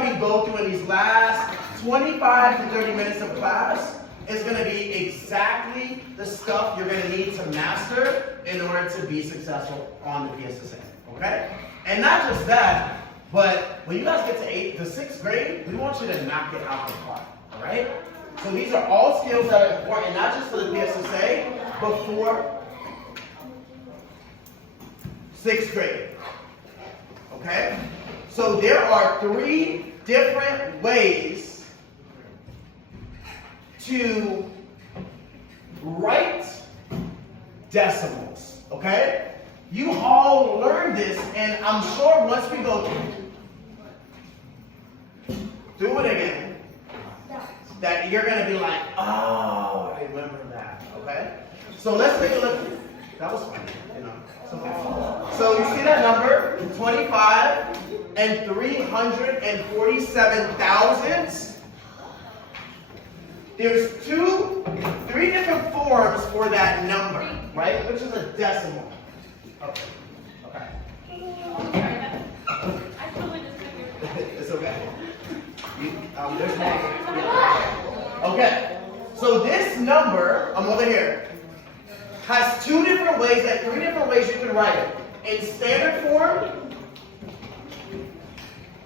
that we go through in these last 25 to 30 minutes of class is going to be exactly the stuff you're going to need to master in order to be successful on the PSSA, okay? And not just that, but when you guys get to the 6th grade, we want you to knock it out the park, all right? So these are all skills that are important, not just for the PSSA, but for 6th grade, okay? So there are 3 different ways to write decimals, okay? You all learned this, and I'm sure once we go through it again, that you're going to be like, oh, I remember that, okay? So let's take a look. That was funny, you know. So you see that number, 25 and 347 thousandths? There's 3 different forms for that number, right? Which is a decimal. Okay. Okay. It's okay. There's one. Okay. So this number, I'm over here, has 3 different ways you can write it. In standard form,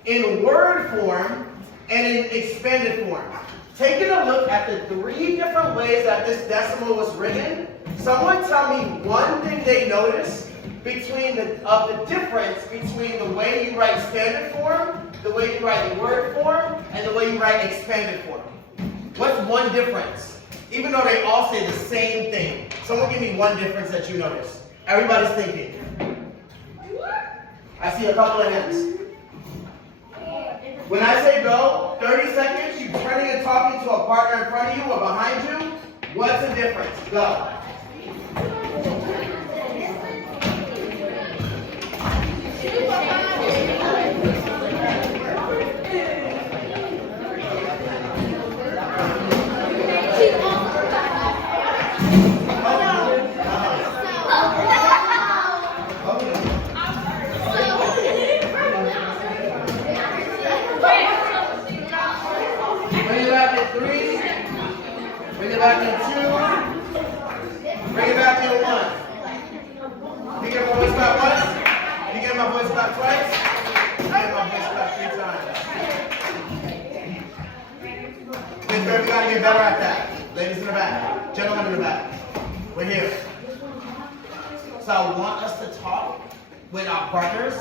in word form, and in expanded form. Taking a look at the 3 different ways that this decimal was written, someone tell me one thing they noticed between the difference between the way you write standard form, the way you write in word form, and the way you write expanded form. What's one difference? Even though they all say the same thing. Someone give me one difference that you notice. Everybody's thinking. I see a couple of hands. When I say go, 30 seconds, you're turning and talking to a partner in front of you or behind you. What's the difference? Go. Bring it back in 2. Bring it back in 1. You get my voice back once. You get my voice back twice. You get my voice back 3 times. We gotta get better at that. Ladies in the back. Gentlemen in the back. We're here. So I want us to talk with our partners.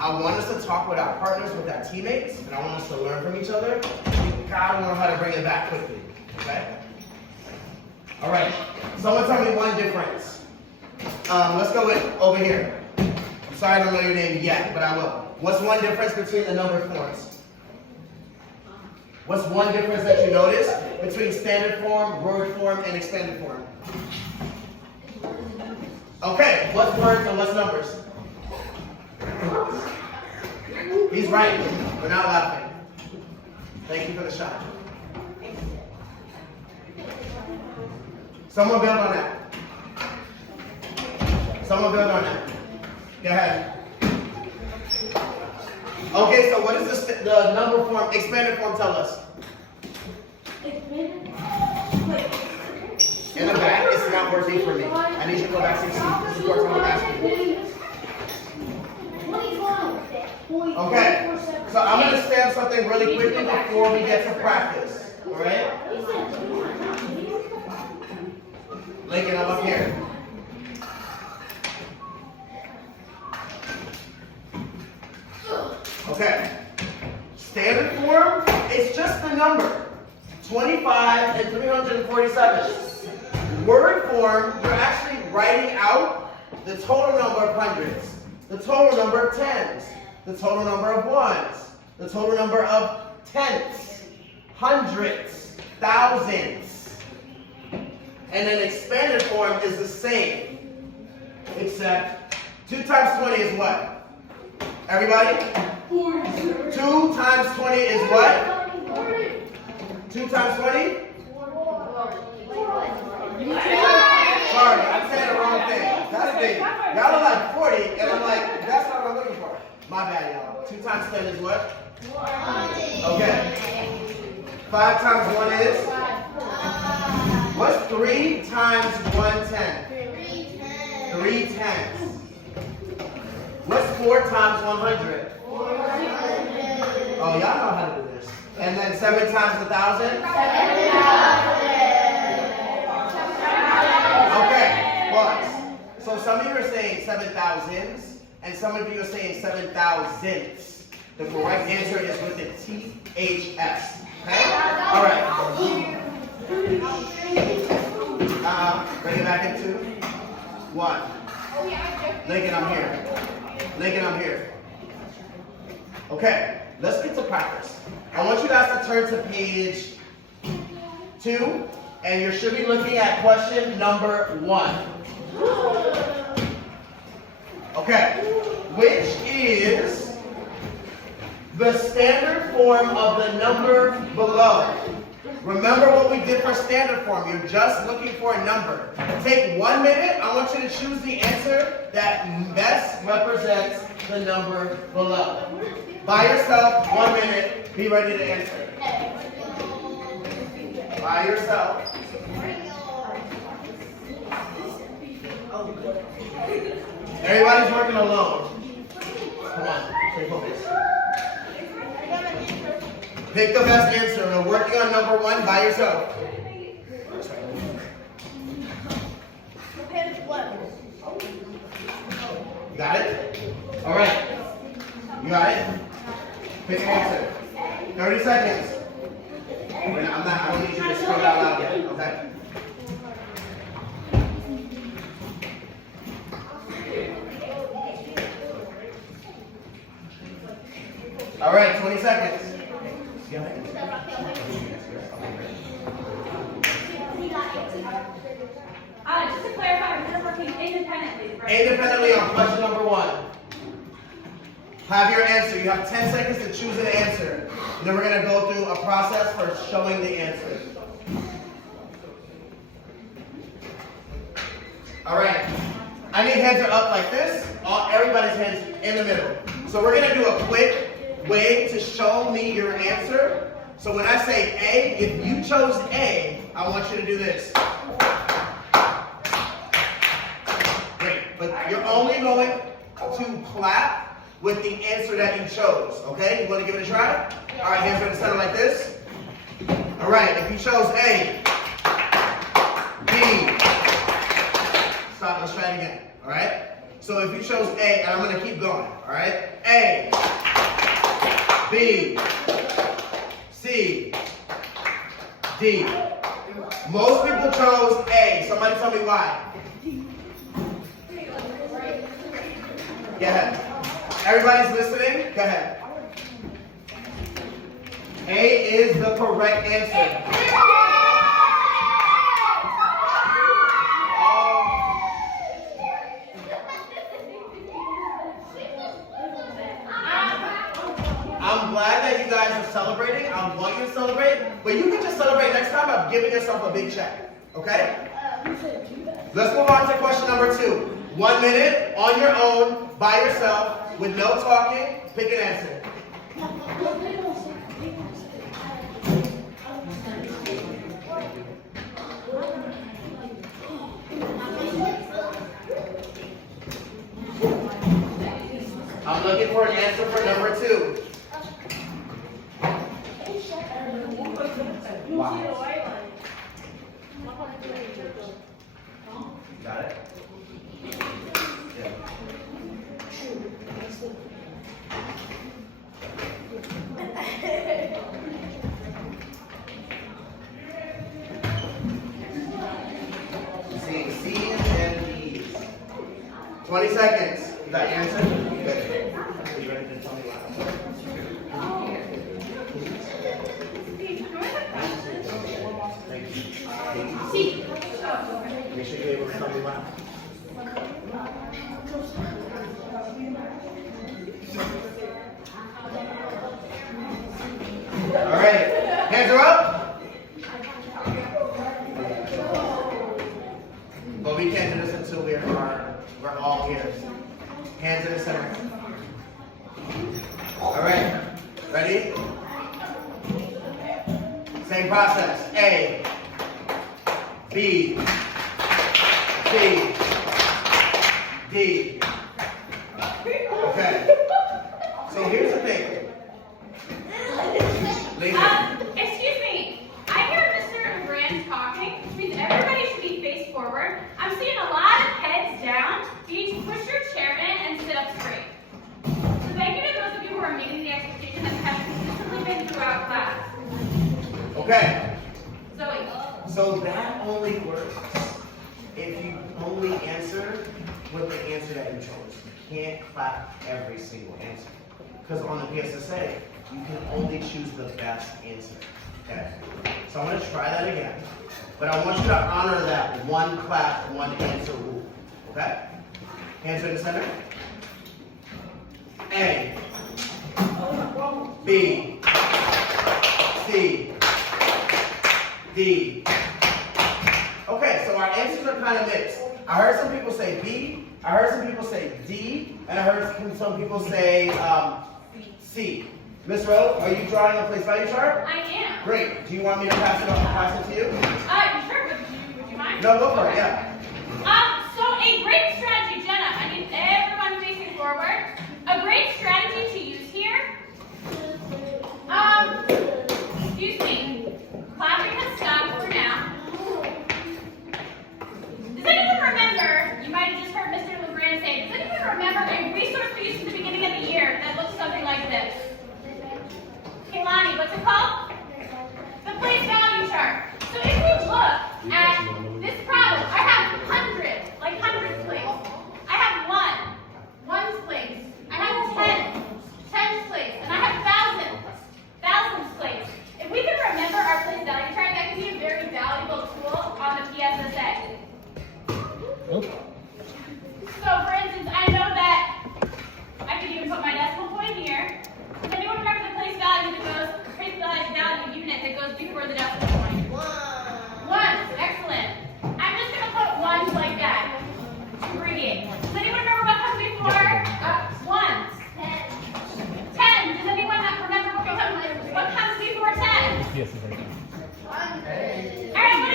I want us to talk with our partners, with our teammates, and I want us to learn from each other. You gotta learn how to bring it back quickly, okay? All right, someone tell me one difference. Let's go with over here. I'm sorry I don't know your name yet, but I will. What's one difference between the number forms? What's one difference that you notice between standard form, word form, and expanded form? Okay, what's words and what's numbers? He's right. We're not laughing. Thank you for the shot. Someone build on that. Someone build on that. Go ahead. Okay, so what does the number form, expanded form tell us? In the back, it's not working for me. I need you to go back 6 feet. This is where I'm asking. Okay, so I'm going to stamp something really quickly before we get to practice. All right? Lincoln, I'm up here. Okay. Standard form, it's just the number. 25 and 347. Word form, you're actually writing out the total number of hundreds, the total number of tens, the total number of ones, the total number of tenths, hundreds, thousands. And then expanded form is the same, except 2 times 20 is what? Everybody? 2 times 20 is what? 2 times 20? Sorry, I'm saying the wrong thing. That's big. Y'all are like 40, and I'm like, that's not what I'm looking for. 2 times 10 is what? 1. Okay. 5 times 1 is? What's 3 times 110? 3 tenths. What's 4 times 100? 400. Oh, y'all know how to do this. And then 7 times 1,000? 7,000. Okay, pause. So some of you are saying 7,000s, and some of you are saying 7,000ths. The correct answer is with the THS. Okay? All right. Bring it back into 1. Lincoln, I'm here. Lincoln, I'm here. Okay, let's get to practice. I want you guys to turn to page 2, and you should be looking at question number 1. Okay, which is the standard form of the number below? Remember what we did for standard form. You're just looking for a number. Take 1 minute. I want you to choose the answer that best represents the number below. By yourself, 1 minute. Be ready to answer. By yourself. Everybody's working alone. Come on, stay focused. Pick the best answer. We're working on number 1 by yourself. You got it? All right. You got it? Pick an answer. 30 seconds. I don't need you to scream it out loud yet, okay? All right, 20 seconds. Just to clarify, we're working independently, right? Independently on question number 1. Have your answer. You have 10 seconds to choose an answer. And then we're going to go through a process for showing the answer. All right. I need hands are up like this. Everybody's hands in the middle. So we're going to do a quick way to show me your answer. So when I say A, if you chose A, I want you to do this. Great. But you're only going to clap with the answer that you chose. Okay? You want to give it a try? All right, hands are in the center like this. All right, if you chose A, B, stop, let's try it again. All right? So if you chose A, and I'm going to keep going. All right? A, B, C, D. Most people chose A. Somebody tell me why. Go ahead. Everybody's listening? Go ahead. A is the correct answer. I'm glad that you guys are celebrating. I want you to celebrate. But you can just celebrate next time by giving yourself a big check. Okay? Let's move on to question number 2. 1 minute on your own, by yourself, with no talking. Pick an answer. I'm looking for an answer for number 2. Wow. Got it? Yeah. Seeing C's and D's. 20 seconds. You got your answer? Good. Are you ready to tell me why? Thank you. C. Make sure you're able to tell me why. All right. Hands are up. But we can't do this until we're all here. Hands in the center. Process. A, B, C, D. Okay. So here's the thing. Excuse me. I hear Mr. LeGrand talking, which means everybody should be face forward. I'm seeing a lot of heads down. You need to push your chair in and sit up straight. So thank you to those of you who are meeting the expectation that have consistently been throughout class. Okay. Zoe. So that only works if you only answer with the answer that you chose. You can't clap every single answer. Because on the PSSA, you can only choose the best answer. Okay? So I'm going to try that again. But I want you to honor that one clap, one answer rule. Okay? Hands in the center. A, B, C, D. Okay, so our answers are kind of mixed. I heard some people say B, I heard some people say D, and I heard some people say C. Miss Rose, are you drawing a place value chart? I am. Great. Do you want me to pass it to you? Sure. Would you mind? No, go for it, yeah. So a great strategy, Jenna, I need everyone facing forward. A great strategy to use here. Excuse me. Clapping has stopped for now. Does anyone remember, you might have just heard Mr. LeGrand say, does anyone remember a resource we used at the beginning of the year that looks something like this? Kaylani, what's it called? The place value chart. So if we look at this problem, I have hundreds plates. I have one's place. I have tens plates, and I have thousands plates. If we can remember our place value chart, that can be a very valuable tool on the PSSA. So for instance, I know that I could even put my decimal point here. Does anyone remember the place value unit that goes before the decimal point? Ones. Excellent. I'm just going to put ones like that to abbreviate. Does anyone remember what comes before ones? 10. Does anyone remember what comes before 10? Yes, All right,